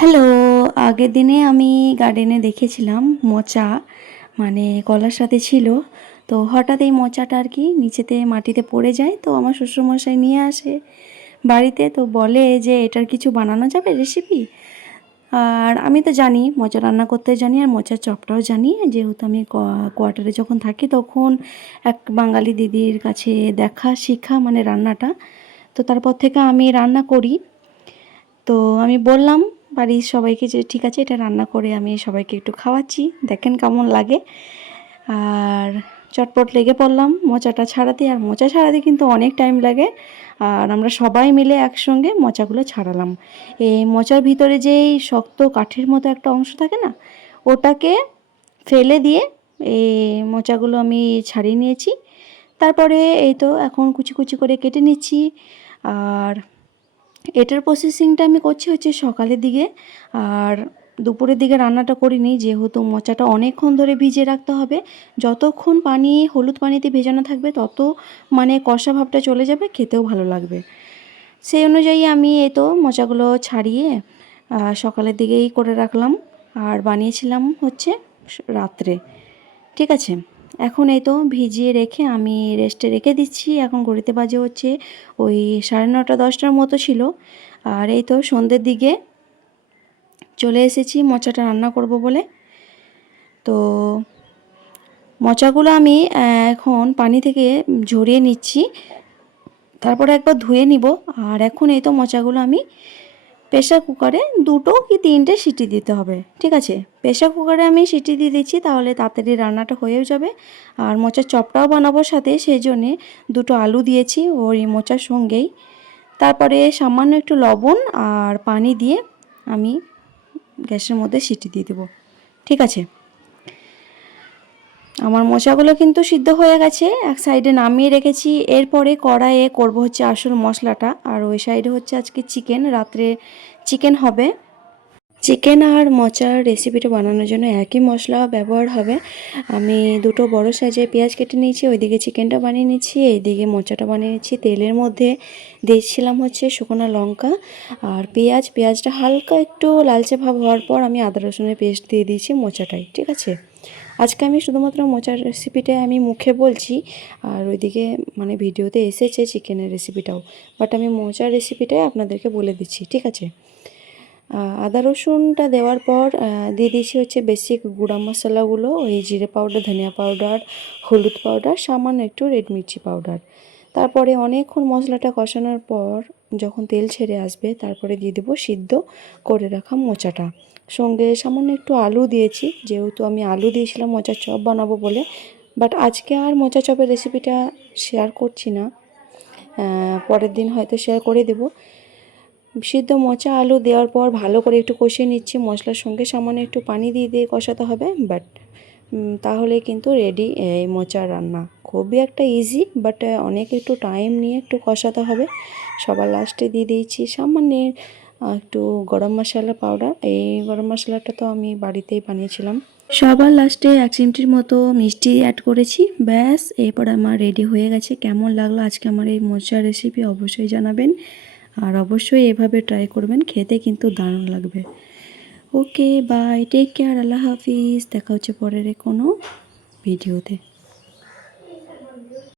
Hello, আগের দিনে আমি গার্ডেনে দেখেছিলাম মোচা, মানে কলার সাথে ছিল। তো হঠাৎ এই মোচাটা আর কি নিচেতে মাটিতে পড়ে যায়, তো আমার শ্বশুরমশাই নিয়ে আসে বাড়িতে, তো বলে যে এটার কিছু বানানো যাবে রেসিপি। আর আমি তো জানি মোচা রান্না করতে জানি, আর মোচার চপটাও জানি, যেহেতু আমি কোয়ার্টারে যখন থাকি তখন এক বাঙালি দিদির কাছে দেখা শিখা মানে রান্নাটা। তো তারপর থেকে আমি রান্না করি। তো আমি বললাম বাড়ির সবাইকে যে ঠিক আছে এটা রান্না করে আমি সবাইকে একটু খাওয়াচ্ছি, দেখেন কেমন লাগে। আর চটপট লেগে পড়লাম মোচাটা ছাড়াতে, আর মোচা ছাড়াতে কিন্তু অনেক টাইম লাগে। আর আমরা সবাই মিলে একসঙ্গে মোচাগুলো ছাড়ালাম। এই মোচার ভিতরে যেই শক্ত কাঠের মতো একটা অংশ থাকে না, ওটাকে ফেলে দিয়ে এই মোচাগুলো আমি ছাড়িয়ে নিয়েছি। তারপরে এই তো এখন কুচি কুচি করে কেটে নিচ্ছি। আর এটার প্রসেসিংটা আমি করছি হচ্ছে সকালের দিকে, আর দুপুরের দিকে রান্নাটা করিনি, যেহেতু মোচাটা অনেকক্ষণ ধরে ভিজিয়ে রাখতে হবে। যতক্ষণ পানি হলুদ পানিতে ভেজানো থাকবে তত মানে কষা ভাবটা চলে যাবে, খেতেও ভালো লাগবে। সেই অনুযায়ী আমি এই তো মোচাগুলো ছাড়িয়ে সকালের দিকেই করে রাখলাম, আর বানিয়েছিলাম হচ্ছে রাত্রে। ঠিক আছে, এখন এই তো ভিজিয়ে রেখে আমি রেস্টে রেখে দিচ্ছি। এখন ঘড়িতে বাজে হচ্ছে ওই 9:30 10টার মতো ছিল। আর এই তো সন্ধ্যের দিকে চলে এসেছি মোচাটা রান্না করব বলে। তো মোচাগুলো আমি এখন পানি থেকে ঝরিয়ে নিচ্ছি, তারপরে একবার ধুয়ে নিব। আর এখন এই তো মোচাগুলো আমি প্রেশার কুকারে 2 কি 3টে সিটি দিতে হবে। ঠিক আছে, প্রেশার কুকারে আমি সিটি দিয়ে দিচ্ছি, তাহলে তাড়াতাড়ি রান্নাটা হয়েও যাবে। আর মোচার চপটাও বানাবো সাথে, সেই জন্যে 2টো আলু দিয়েছি ওই মোচার সঙ্গেই। তারপরে সামান্য একটু লবণ আর পানি দিয়ে আমি গ্যাসের মধ্যে সিটি দিয়ে দেবো। ঠিক আছে, আমার মোচাগুলো কিন্তু সিদ্ধ হয়ে গেছে, এক সাইডে নামিয়ে রেখেছি। এরপরে কড়াইয়ে করব হচ্ছে আসল মশলাটা, আর ওই সাইডে হচ্ছে আজকে চিকেন, রাত্রে চিকেন হবে। চিকেন আর মোচার রেসিপিটা বানানোর জন্য একই মশলা ব্যবহার হবে। আমি 2টো বড় সাইজের পেঁয়াজ কেটে নিয়েছি, ওইদিকে চিকেনটা বানিয়ে নিচ্ছি, এইদিকে মোচাটা বানিয়ে নিচ্ছি। তেলের মধ্যে দিয়েছিলাম হচ্ছে শুকনো লঙ্কা আর পেঁয়াজটা হালকা একটু লালচে ভাব হওয়ার পর আমি আদা রসুনের পেস্ট দিয়ে দিয়েছি মোচাটাই। ঠিক আছে, আজকে আমি শুধুমাত্র মোচার রেসিপিটাই আমি মুখে বলছি, আর ওইদিকে মানে ভিডিওতে এসেছে চিকেনের রেসিপিটাও, বাট আমি মোচার রেসিপিটাই আপনাদেরকে বলে দিচ্ছি। ঠিক আছে, আদা রসুনটা দেওয়ার পর দিয়ে দিয়েছি হচ্ছে বেসিক গুঁড়া মশলাগুলো, ওই জিরে পাউডার, ধনিয়া পাউডার, হলুদ পাউডার, সামান্য একটু রেড মির্চি পাউডার। তারপরে অনেকক্ষণ মশলাটা কষানোর পর যখন তেল ছেড়ে আসবে, তারপরে দিয়ে দেবো সিদ্ধ করে রাখা মোচাটা, সঙ্গে সামান্য একটু আলু দিয়েছি, যেহেতু আমি আলু দিয়েছিলাম মোচার চপ বানাবো বলে। বাট আজকে আর মোচা চপের রেসিপিটা শেয়ার করছি না, পরের দিন হয়তো শেয়ার করে দেবো। সিদ্ধ মোচা আলু দেওয়ার পর ভালো করে একটু কষিয়ে নিচ্ছি মশলার সঙ্গে, সামান্য একটু পানি দিয়ে দিয়ে কষাতে হবে। বাট তাহলে কিন্তু রেডি এই মোচা রান্না। খুবই একটা ইজি, বাট অনেক একটু টাইম নিয়ে একটু কষাতে হবে। সবার লাস্টে দিয়ে দিয়েছি সামান্য একটু গরম মশলা পাউডার। এই গরম মশলাটা তো আমি বাড়িতেই বানিয়েছিলাম। সবার লাস্টে 1 চিমটির মতো মিষ্টি অ্যাড করেছি, ব্যাস এরপর আমার রেডি হয়ে গেছে। কেমন লাগলো আজকে আমার এই মোচার রেসিপি অবশ্যই জানাবেন, আর অবশ্যই এভাবে ট্রাই করবেন, খেতে কিন্তু দারুণ লাগবে। ওকে, বাই, টেক কেয়ার, আল্লাহ হাফিজ। দেখা হচ্ছে পরের কোনো ভিডিওতে।